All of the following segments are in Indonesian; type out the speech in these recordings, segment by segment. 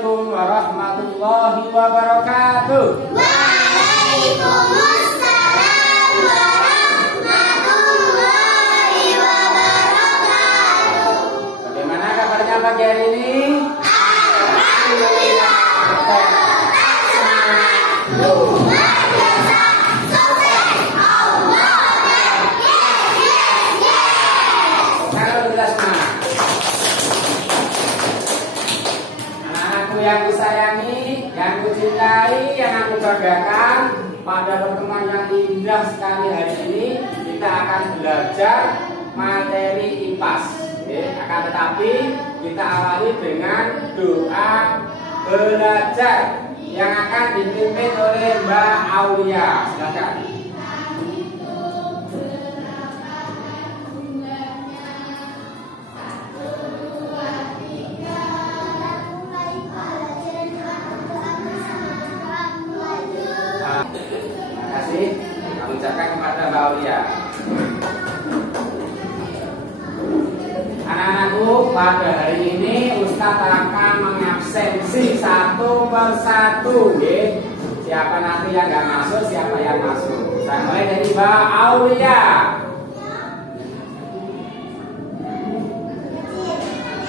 Assalamualaikum warahmatullahi wabarakatuh. Waalaikumsalam warahmatullahi wabarakatuh. Bagaimana kabarnya pagi hari ini? Alhamdulillah. Tetap semangat. Luar biasa. Sukses. Allah. Yes. Alhamdulillah semangat. Anak-anakku yang kusayangi, yang kucintai, yang aku banggakan, pada pertemuan yang indah sekali hari ini kita akan belajar materi IPAS. Akan tetapi kita awali dengan doa belajar yang akan dipimpin oleh Mbak Aulia. Silakan. Terima kasih. Kami ucapkan kepada Mbak Aulia. Anak-anakku, pada hari ini Ustadz akan mengabsensi satu persatu, ya. Siapa nanti yang nggak masuk, siapa yang masuk. Saya mulai dari Mbak Aulia,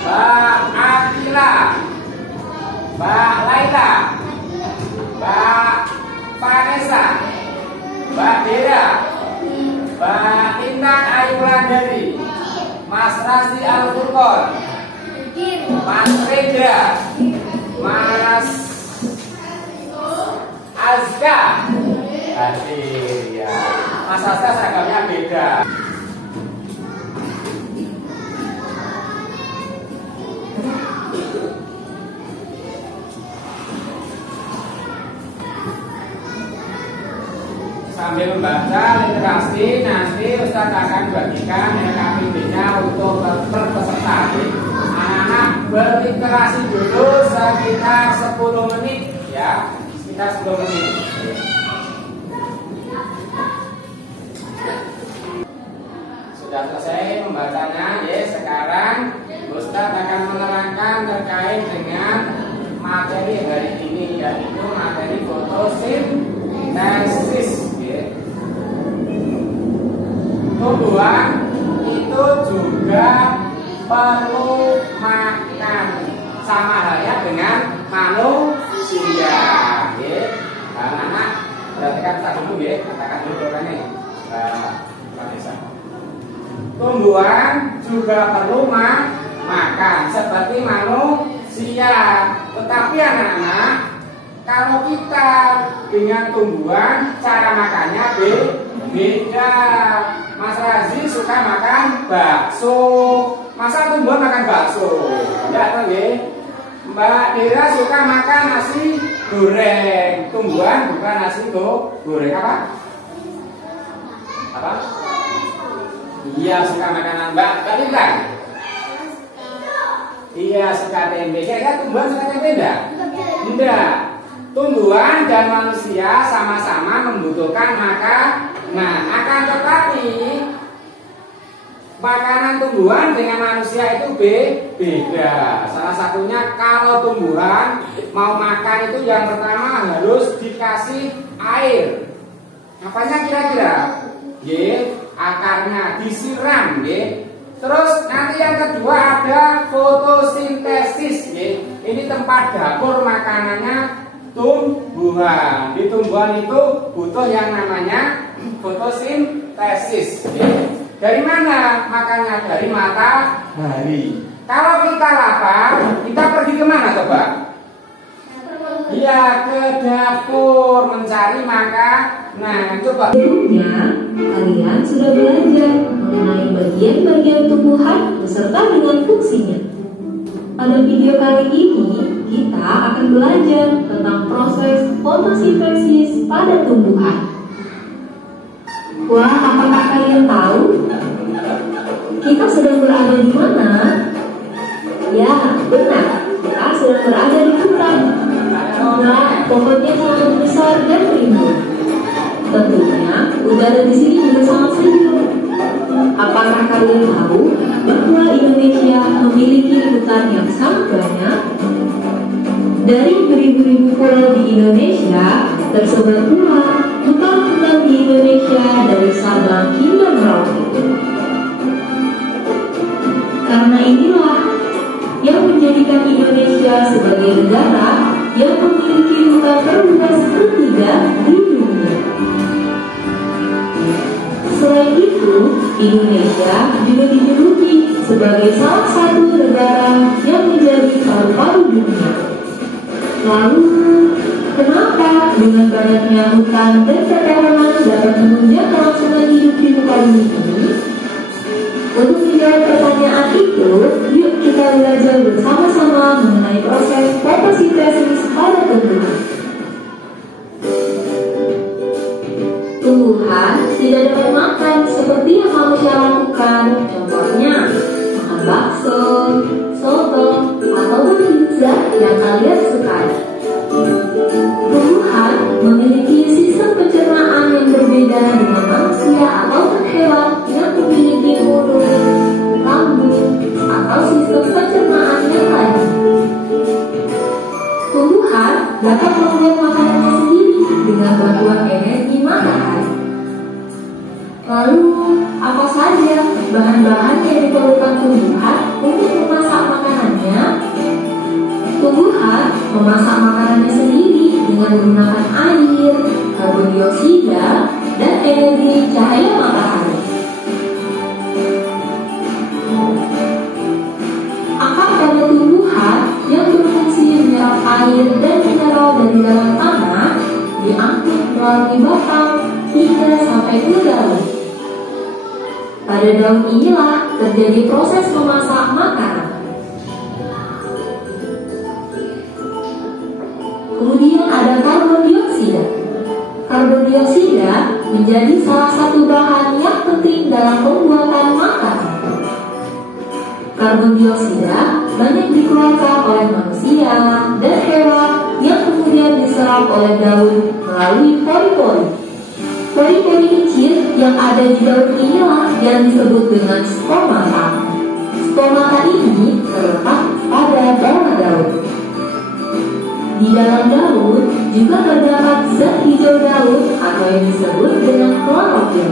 Mbak Akila, Mbak Laila, Mbak Vanessa, Mbak Dera, Mbak Intan Ayu Wulandari, Mas Rasi Al-Furqon, Mas Rega, Mas Azka, hadir ya. Mas Azka seragamnya beda. Sambil membaca literasi, nanti Ustadz akan bagikan LKPD-nya untuk per peserta. Anak-anak berliterasi dulu sekitar 10 menit, ya, sekitar 10 menit. Sudah selesai membacanya, ya. Sekarang Ustadz akan menerangkan terkait dengan materi hari ini, yaitu materi fotosintesis. Tumbuhan itu juga perlu makan, sama halnya dengan manusia. Anak-anak, perhatikan tak dulu, ya. Katakan dulu doanya. Tumbuhan juga perlu makan seperti manusia. Tetapi anak-anak, kalau kita dengan tumbuhan cara makannya beda. Mas Razi suka makan bakso. Masa tumbuhan makan bakso? Tidak, kan, ya? Mbak Dera suka makan nasi goreng. Tumbuhan bukan nasi goreng apa? Apa? Iya, suka makanan Mbak Lintang. Iya, suka tempe. Kira-kira tumbuhan suka tempe enggak? Tidak. Tumbuhan dan manusia sama-sama membutuhkan makan. Nah, akan tetapi makanan tumbuhan dengan manusia itu beda. Salah satunya kalau tumbuhan mau makan itu yang pertama harus dikasih air. Apanya kira-kira? Akarnya disiram, Terus nanti yang kedua ada fotosintesis, Ini tempat dapur makanannya tumbuhan. Di tumbuhan itu butuh yang namanya fotosintesis. Dari mana makannya? Dari matahari. Kalau kita lapar, kita pergi kemana coba? Iya, ke dapur mencari makan. Nah, coba. Sebelumnya, kalian sudah belajar mengenai bagian-bagian tumbuhan beserta dengan fungsinya. Pada video kali ini, kita akan belajar tentang proses fotosintesis pada tumbuhan. Wah, apakah kalian tahu? Kita sedang berada di mana? Ya, benar. Kita sedang berada di hutan. Nah, pohonnya sangat besar dan rimbun. Tentunya, udara di sini juga sangat sejuk. Apakah kalian tahu bahwa Indonesia memiliki hutan yang sangat banyak? Dari beribu-ribu pulau di Indonesia, tersebar pula hutan-hutan di Indonesia dari Sabang hingga Merauke. Karena inilah yang menjadikan Indonesia sebagai negara yang memiliki hutan terluas ketiga di dunia. Selain itu, Indonesia juga dijuluki sebagai salah satu negara yang menjadi paru-paru dunia. Lalu, kenapa dengan banyaknya hutan dan pepohonan dapat menunjang kelangsungan hidup di muka bumi ini? Untuk menjawab pertanyaan itu, yuk kita belajar bersama-sama mengenai proses fotosintesis pada tumbuhan. Tumbuhan tidak dapat makan seperti yang manusia lakukan, contohnya makan bakso, soto, atau pizza yang kalian sukai. Tumbuhan memiliki sistem pencernaan yang berbeda dengan manusia atau hewan yang memiliki mulut, lambung, atau sistem pencernaan yang lain. Tumbuhan dapat membuat makanannya sendiri dengan bantuan energi matahari. Lalu, apa saja bahan-bahan yang diperlukan tumbuhan untuk memasak makanannya? Tumbuhan memasak makanannya sendiri dengan menggunakan air, karbon dioksida, dan energi cahaya matahari. Akar pada tumbuhan yang berfungsi menyerap air dan mineral dari dalam tanah diangkut melalui batang hingga sampai ke daun. Pada daun inilah terjadi proses memasak makanan. Kemudian ada karbon dioksida. Karbon dioksida menjadi salah satu bahan yang penting dalam pembuatan makanan. Karbon dioksida banyak dikeluarkan oleh manusia dan hewan yang kemudian diserap oleh daun melalui pori-pori. Pori-pori kecil yang ada di daun inilah yang disebut dengan stomata. Stomata ini terletak pada bawah daun. Di dalam daun juga terdapat zat hijau daun atau yang disebut dengan klorofil.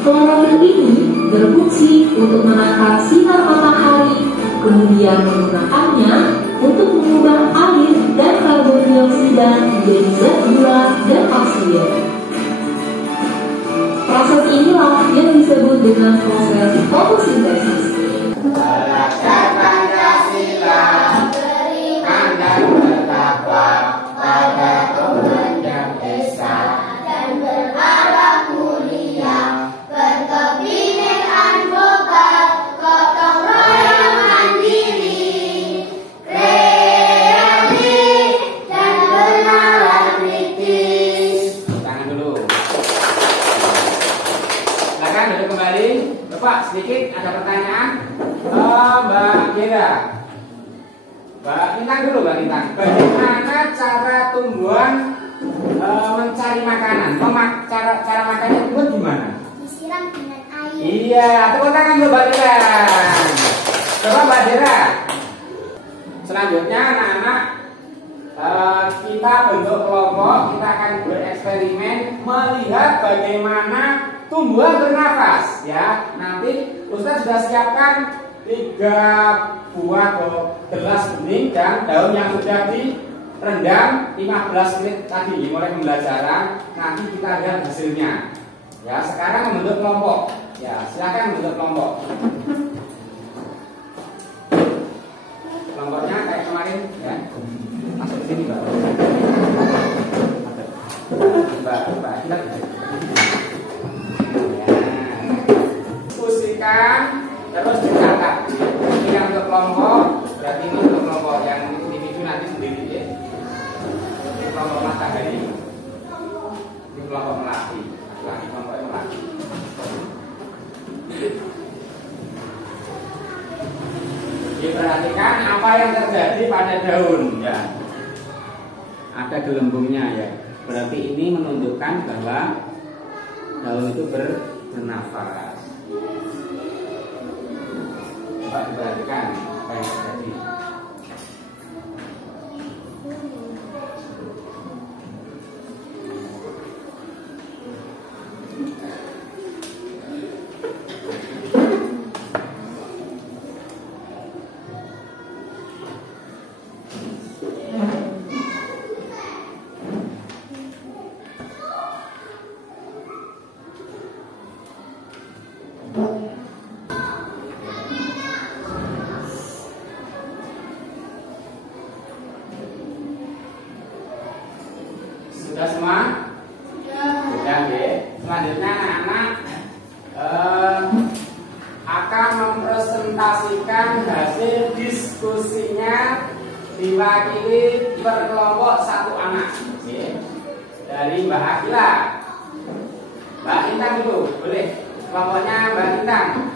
Klorofil ini berfungsi untuk menangkap sinar matahari, kemudian menggunakannya untuk mengubah air dan karbon dioksida menjadi zat gula dan oksigen. Proses inilah yang disebut dengan proses fotosintesis. Belajar Pancasila, beriman dan bertakwa pada Tuhan Yang Esa, dan berharap mulia, berkebinekaan global, gotong royong mandiri, kreatif dan bernalar kritis. Tangan dulu. Silakan duduk kembali. Bapak sedikit ada pertanyaan. Mbak Gira, Mbak Lintang dulu, Mbak Lintang. Bagaimana cara tumbuhan mencari makanan? Cara makannya tumbuhan gimana? Disiram dengan air. Iya, tepuk tangan dulu Mbak Lintang. Coba Mbak Gira. Selanjutnya anak-anak, kita bentuk kelompok, kita akan bereksperimen melihat bagaimana tumbuhan bernafas. Ya, nanti Ustaz sudah siapkan 3 buah gelas bening dan daun yang sudah direndam 15 menit tadi mulai pembelajaran. Nanti kita lihat hasilnya. Ya, sekarang membentuk kelompok. Ya, silakan membentuk kelompok. Kelompoknya kayak kemarin, ya. Masuk ke sini, Mbak. Mbak, kita diskusikan terus dicatat. Ini yang untuk kelompok, berarti ini untuk kelompok yang individu nanti sendiri, ya. Ini kelompok matahari, ini kelompok melati, lagi kelompok melati. Diperhatikan apa yang terjadi pada daun, ya. Ada gelembungnya, ya. Berarti ini menunjukkan bahwa daun itu bernafas. Coba diperhatikan apa yang terjadi. diwakili per kelompok satu anak. Oke. Dari Mbak Akila. Mbak Intan dulu, boleh. Kelompoknya Mbak Intan.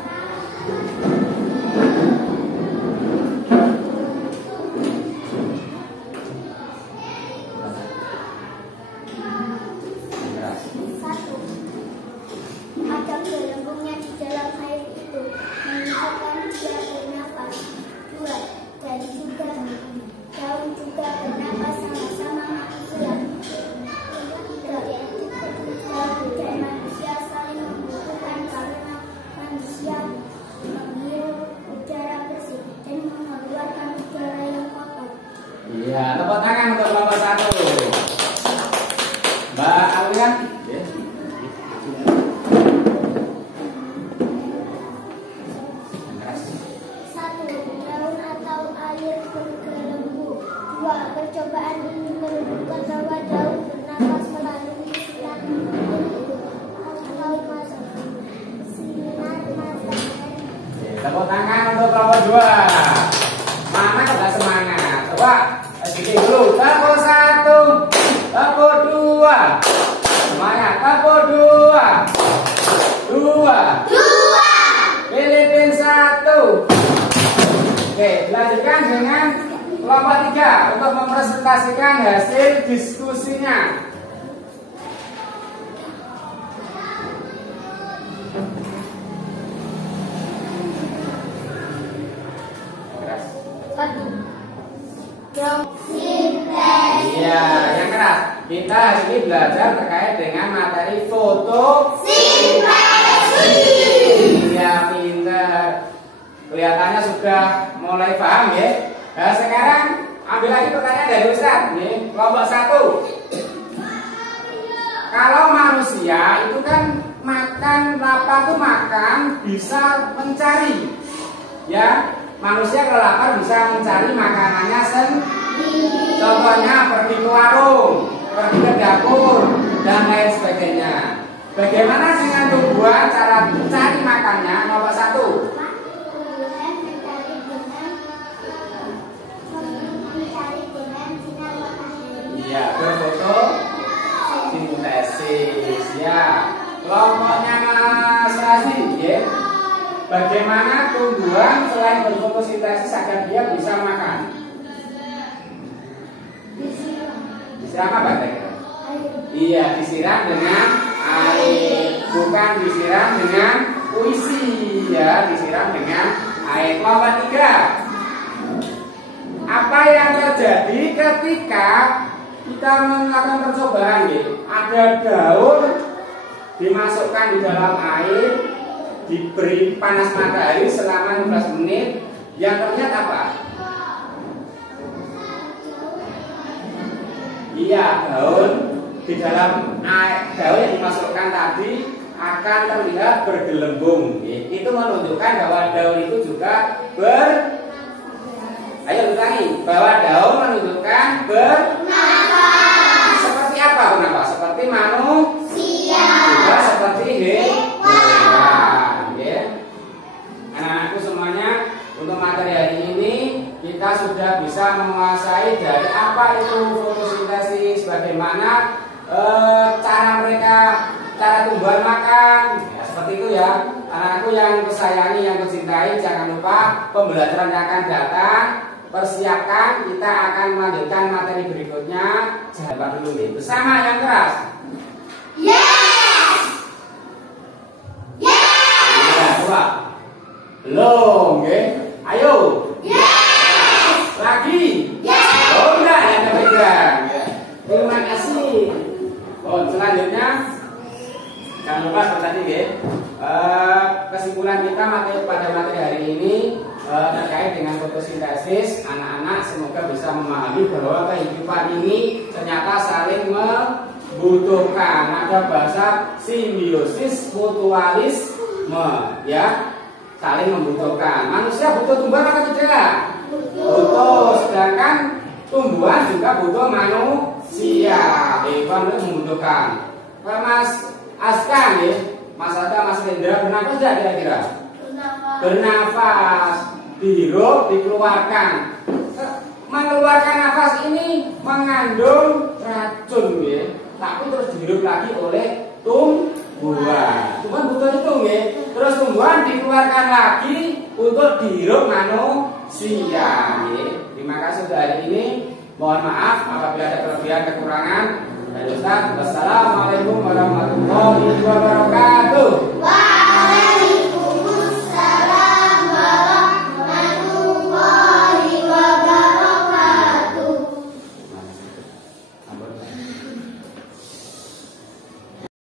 Satu, ada gelembungnya di dalam air itu, menunjukkan dia bernafas. Dua, dan juga daun juga bernafas sama-sama manusia. Tiga, daun dan manusia saling membutuhkan karena manusia menghirup udara bersih dan mengeluarkan udara yang kotor. Iya, tepuk tangan untuk kelompok satu. Mbak Alia. Satu, daun atau air bergelembung. Dua, percobaan ini menunjukkan bahwa daun bernafas melalui sinar atau sinar matahari. Tepuk tangan untuk kelompok dua. Mana nggak semangat? Coba sedikit dulu. Tepuk satu, tepuk dua. Semangat. Tepuk dua, dua. Filipin satu. Oke, lanjutkan dengan kelompok tiga untuk mempresentasikan hasil diskusinya. Satu, daun Iya, yang keras. Kita hari ini belajar terkait dengan materi fotosintesis. Iya, pinter. Kelihatannya sudah mulai paham ya. Nah, sekarang ambil lagi pertanyaan dari Ustaz. Nih, kelompok satu. Kalau manusia itu kan makan apa tuh makan bisa mencari, ya. Manusia kalau lapar bisa mencari makanannya sendiri. Contohnya pergi ke warung, pergi ke dapur, dan lain sebagainya. Bagaimana dengan tumbuhan cara mencari makannya? Nomor satu. Iya, berfotosintesis. Ya, kelompoknya Mas Razi, ya. Bagaimana tumbuhan selain berfotosintesis agar dia bisa makan? Disiram apa kira-kira? Iya, disiram dengan air, bukan disiram dengan puisi, ya, disiram dengan air. Kelompok tiga. Apa yang terjadi ketika kita melakukan percobaan? Ada daun dimasukkan di dalam air, diberi panas matahari selama 15 menit, yang terlihat apa? Iya, daun di dalam air, daun yang dimasukkan tadi akan terlihat bergelembung. Itu menunjukkan bahwa daun itu juga ayo ulangi, bahwa daun menunjukkan bernafas. Seperti apa bernafas? Seperti manusia, juga seperti hewan. Ya. Anak-anakku semuanya, untuk materi hari ini kita sudah bisa menguasai dari apa itu fotosintesis, bagaimana cara tumbuhan makan. Ya, seperti itu ya. Anak-anakku yang kusayangi, yang kucintai, jangan lupa pembelajaran yang akan datang. Persiapkan, kita akan melanjutkan materi berikutnya. Jawab dulu nih, bersama yang keras. Yes! Yes! Ya, coba. Belum, ya. Ayo. Yes! Lagi. Yes! Oh, enggak, yang kepegang. Terima kasih. Oh, selanjutnya jangan lupa seperti tadi, ya. Kesimpulan kita pada materi hari ini terkait dengan fotosintesis. Anak-anak semoga bisa memahami bahwa kehidupan ini ternyata saling membutuhkan. Ada bahasa simbiosis mutualisme, ya, saling membutuhkan. Manusia butuh tumbuhan apa tidak? Butuh. Sedangkan tumbuhan juga butuh manusia. Hewan itu membutuhkan. Mas Askan, ya, Mas Ada, Mas Hendra, bernafas tidak kira-kira? Bernafas, dihirup, dikeluarkan. mengeluarkan nafas ini mengandung racun ya. Tapi terus dihirup lagi oleh tumbuhan. Tumbuhan butuh itu nggih. Terus tumbuhan dikeluarkan lagi untuk dihirup manusia nggih. Terima kasih untuk hari ini. Mohon maaf apabila ada kelebihan kekurangan. Dari Ustaz. Wassalamualaikum warahmatullahi wabarakatuh.